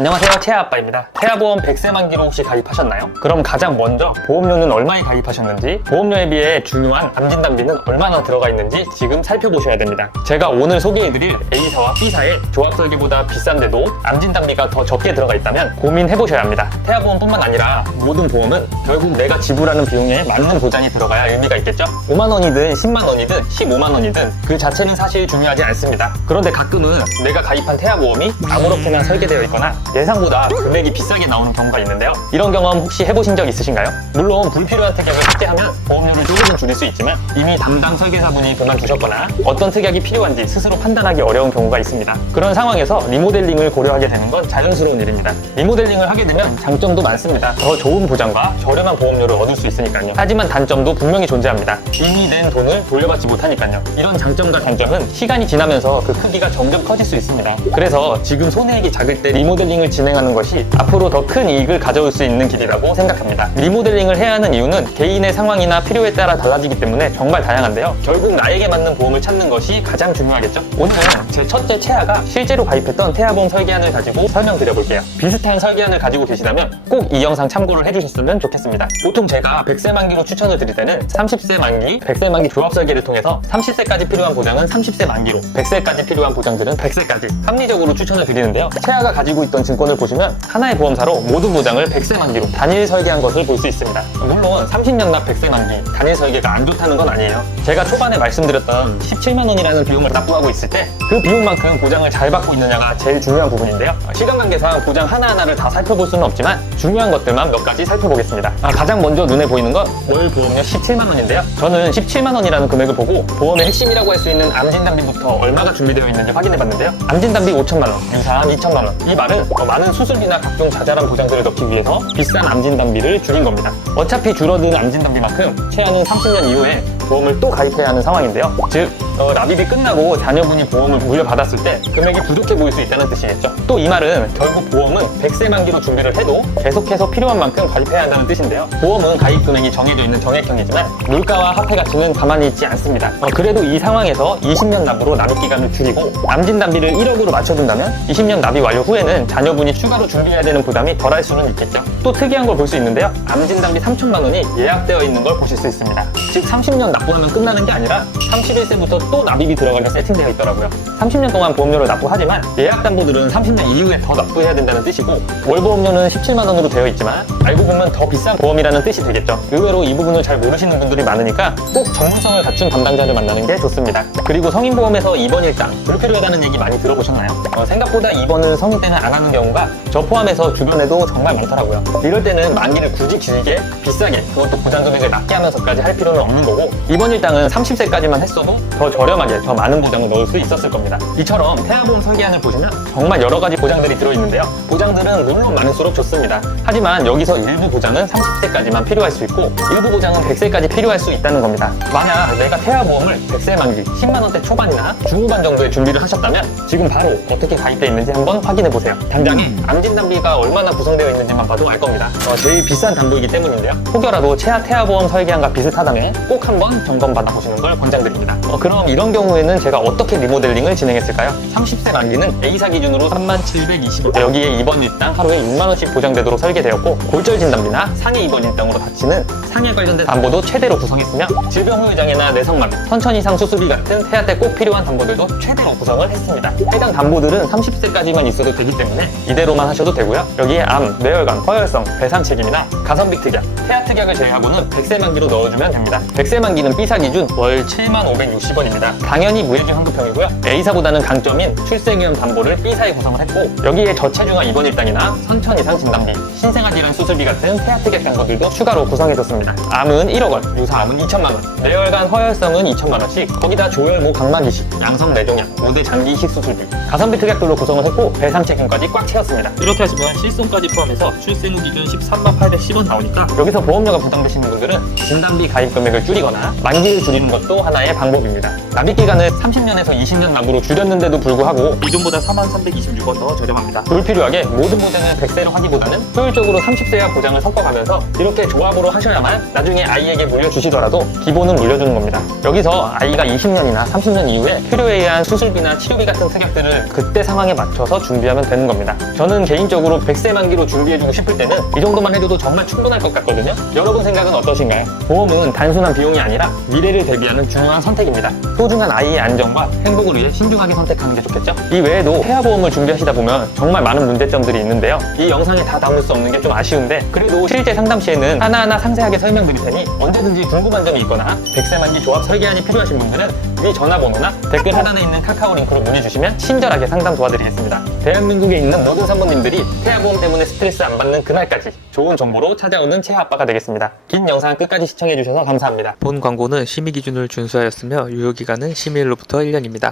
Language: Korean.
안녕하세요, 태아아빠입니다. 태아보험 100세 만기로 혹시 가입하셨나요? 그럼 가장 먼저 보험료는 얼마에 가입하셨는지, 보험료에 비해 중요한 암진단비는 얼마나 들어가 있는지 지금 살펴보셔야 됩니다. 제가 오늘 소개해드릴 A사와 B사의 조합설계보다 비싼데도 암진단비가 더 적게 들어가 있다면 고민해보셔야 합니다. 태아보험뿐만 아니라 모든 보험은 결국 내가 지불하는 비용에 맞는 보장이 들어가야 의미가 있겠죠? 5만 원이든 10만 원이든 15만 원이든 그 자체는 사실 중요하지 않습니다. 그런데 가끔은 내가 가입한 태아보험이 아무렇게나 설계되어 있거나 예상보다 금액이 비싸게 나오는 경우가 있는데요. 이런 경험 혹시 해보신 적 있으신가요? 물론 불필요한 특약을 삭제하면 보험료를 조금은 줄일 수 있지만 이미 담당 설계사분이 그만두셨거나 어떤 특약이 필요한지 스스로 판단하기 어려운 경우가 있습니다. 그런 상황에서 리모델링을 고려하게 되는 건 자연스러운 일입니다. 리모델링을 하게 되면 장점도 많습니다. 더 좋은 보장과 저렴한 보험료를 얻을 수 있으니까요. 하지만 단점도 분명히 존재합니다. 이미 낸 돈을 돌려받지 못하니까요. 이런 장점과 단점은 시간이 지나면서 그 크기가 점점 커질 수 있습니다. 그래서 지금 손해액이 작을 때 리모델링을 진행하는 것이 앞으로 더 큰 이익을 가져올 수 있는 길이라고 생각합니다. 리모델링을 해야 하는 이유는 개인의 상황이나 필요에 따라 달라지기 때문에 정말 다양한데요. 결국 나에게 맞는 보험을 찾는 것이 가장 중요하겠죠? 오늘은 제 첫째 채아가 실제로 가입했던 태아보험 설계안을 가지고 설명드려볼게요. 비슷한 설계안을 가지고 계시다면 꼭 이 영상 참고를 해주셨으면 좋겠습니다. 보통 제가 100세 만기로 추천을 드릴 때는 30세 만기, 100세 만기 조합 설계를 통해서 30세까지 필요한 보장은 30세 만기로, 100세까지 필요한 보장들은 100세까지 합리적으로 추천을 드리는데요. 채아가 가지고 있던 증권을 보시면 하나의 보험사로 모든 보장을 100세 만기로 단일 설계한 것을 볼 수 있습니다. 물론 30년 납 100세 만기 단일 설계가 안 좋다는 건 아니에요. 제가 초반에 말씀드렸던 17만 원이라는 비용을 납부하고 있을 때 그 비용만큼 보장을 잘 받고 있느냐가 제일 중요한 부분인데요. 시간 관계상 보장 하나하나를 다 살펴볼 수는 없지만 중요한 것들만 몇 가지 살펴보겠습니다. 가장 먼저 눈에 보이는 건 월 보험료 17만 원인데요. 저는 17만 원이라는 금액을 보고 보험의 핵심이라고 할 수 있는 암진단비부터 얼마가 준비되어 있는지 확인해봤는데요. 암진단비 5천만 원, 유사암 2천만 원. 이 말은 더 많은 수술비나 각종 자잘한 보장들을 넣기 위해서 비싼 암진단비를 줄인 겁니다. 어차피 줄어든 암진단비만큼 채아는 30년 이후에 보험을 또 가입해야 하는 상황인데요. 즉 납입이 끝나고 자녀분이 보험을 물려받았을 때 금액이 부족해 보일 수 있다는 뜻이겠죠. 또 이 말은 결국 보험은 100세 만기로 준비를 해도 계속해서 필요한 만큼 가입해야 한다는 뜻인데요. 보험은 가입 금액이 정해져 있는 정액형이지만 물가와 화폐 가치는 가만히 있지 않습니다. 그래도 이 상황에서 20년 납으로 납입 기간을 줄이고 암진단비를 1억으로 맞춰둔다면 20년 납입 완료 후에는 자녀분이 추가로 준비해야 되는 부담이 덜할 수는 있겠죠. 또 특이한 걸 볼 수 있는데요. 암진단비 3천만 원이 예약되어 있는 걸 보실 수 있습니다. 즉 30년 납부하면 끝나는 게 아니라 31세부터 또 납입이 들어가게 세팅되어 있더라고요. 30년 동안 보험료를 납부하지만 예약담보들은 30년 이후에 더 납부해야 된다는 뜻이고 월 보험료는 17만 원으로 되어 있지만 알고 보면 더 비싼 보험이라는 뜻이 되겠죠. 의외로 이 부분을 잘 모르시는 분들이 많으니까 꼭 전문성을 갖춘 담당자를 만나는 게 좋습니다. 그리고 성인보험에서 입원 일당 불필요하다는 얘기 많이 들어보셨나요? 생각보다 입원을 성인 때는 안 하는 경우가 저 포함해서 주변에도 정말 많더라고요. 이럴 때는 만기를 굳이 길게 비싸게 그것도 보장 금액을 낮게 하면서까지 할 필요는 없는 거고 입원 일당은 30세까지만 했어도 더 저렴하게 더 많은 보장을 넣을 수 있었을 겁니다. 이처럼 태아보험 설계안을 보시면 정말 여러 가지 보장들이 들어있는데요. 보장들은 물론 많을수록 좋습니다. 하지만 여기서 일부 보장은 30세까지만 필요할 수 있고 일부 보장은 100세까지 필요할 수 있다는 겁니다. 만약 내가 태아보험을 100세 만기 10만 원대 초반이나 중후반 정도에 준비를 하셨다면 지금 바로 어떻게 가입되어 있는지 한번 확인해 보세요. 당장에 암진단비가 얼마나 구성되어 있는지만 봐도 알 겁니다. 제일 비싼 담보이기 때문인데요. 혹여라도 채아 태아보험 설계안과 비슷하다면 꼭 한번 점검 받아보시는 걸 권장드립니다. 그럼 이런 경우에는 제가 어떻게 리모델링을 진행했을까요? 30세 만기는 A사 기준으로 3720원, 여기에 입원 일당 하루에 6만 원씩 보장되도록 설계되었고 골절 진단비나 상해 입원 일당으로 다치는 상해 관련된 담보도 최대로 구성했으며 질병 후유 장애나 내성마비, 선천 이상 수술비 같은 태아 때 꼭 필요한 담보들도 최대로 구성을 했습니다. 해당 담보들은 30세까지만 있어도 되기 때문에 이대로만 하셔도 되고요. 여기에 암, 뇌혈관, 허혈성, 배상 책임이나 가성비 특약, 태아 특약을 제외하고는 100세 만기로 넣어주면 됩니다. 100세 만기는 B사 기준 월 75,560원입니다. 당연히 무해지 환급형이고요. A사보다는 강점인 출생위험 담보를 B사에 구성을 했고 여기에 저체중아 입원 일당이나 선천 이상 진단비, 신생아 질환 수술비 같은 태아 특약 담보들도 추가로 구성해뒀습니다. 암은 1억 원, 유사암은 2천만 원, 뇌혈관, 허혈성은 2천만 원씩, 거기다 조혈모 각막 이식, 양성 뇌종양, 모대 장기 이식 수술비, 가성비 특약들로 구성을 했고 배상 책임까지 꽉 채웠습니다. 이렇게 하시면 실손까지 포함해서 출생 후 기준 13810원 나오니까 여기서 보험료가 부담되시는 분들은 진단비 가입 금액을 줄이거나 만기를 줄이는 것도 하나의 방법입니다. 납입 기간을 30년에서 20년 납으로 줄였는데도 불구하고 기존보다 43,326원 더 저렴합니다. 불필요하게 모든 보장을 100세로 하기보다는 효율적으로 30세와 보장을 섞어가면서 이렇게 조합으로 하셔야만 나중에 아이에게 물려주시더라도 기본은 물려주는 겁니다. 여기서 아이가 20년이나 30년 이후에 필요에 의한 수술비나 치료비 같은 특약들을 보험을 그때 상황에 맞춰서 준비하면 되는 겁니다. 저는 개인적으로 100세 만기로 준비해주고 싶을 때는 이 정도만 해줘도 정말 충분할 것 같거든요. 여러분 생각은 어떠신가요? 보험은 단순한 비용이 아니라 미래를 대비하는 중요한 선택입니다. 소중한 아이의 안전과 행복을 위해 신중하게 선택하는 게 좋겠죠? 이 외에도 태아보험을 준비하시다 보면 정말 많은 문제점들이 있는데요. 이 영상에 다 담을 수 없는 게 좀 아쉬운데 그래도 실제 상담 시에는 하나하나 상세하게 설명드릴 테니 언제든지 궁금한 점이 있거나 100세 만기 조합 설계안이 필요하신 분들은 위 전화번호나 댓글 하단에 있는 카카오 링크로 문의 주시면 친절하게 상담 도와드리겠습니다. 대한민국에 있는 모든 산모님들이 태아보험 때문에 스트레스 안 받는 그날까지 좋은 정보로 찾아오는 채아 아빠가 되겠습니다. 긴 영상 끝까지 시청해주셔서 감사합니다. 본 광고는 심의 기준을 준수하였으며 유효기간은 심의일로부터 1년입니다.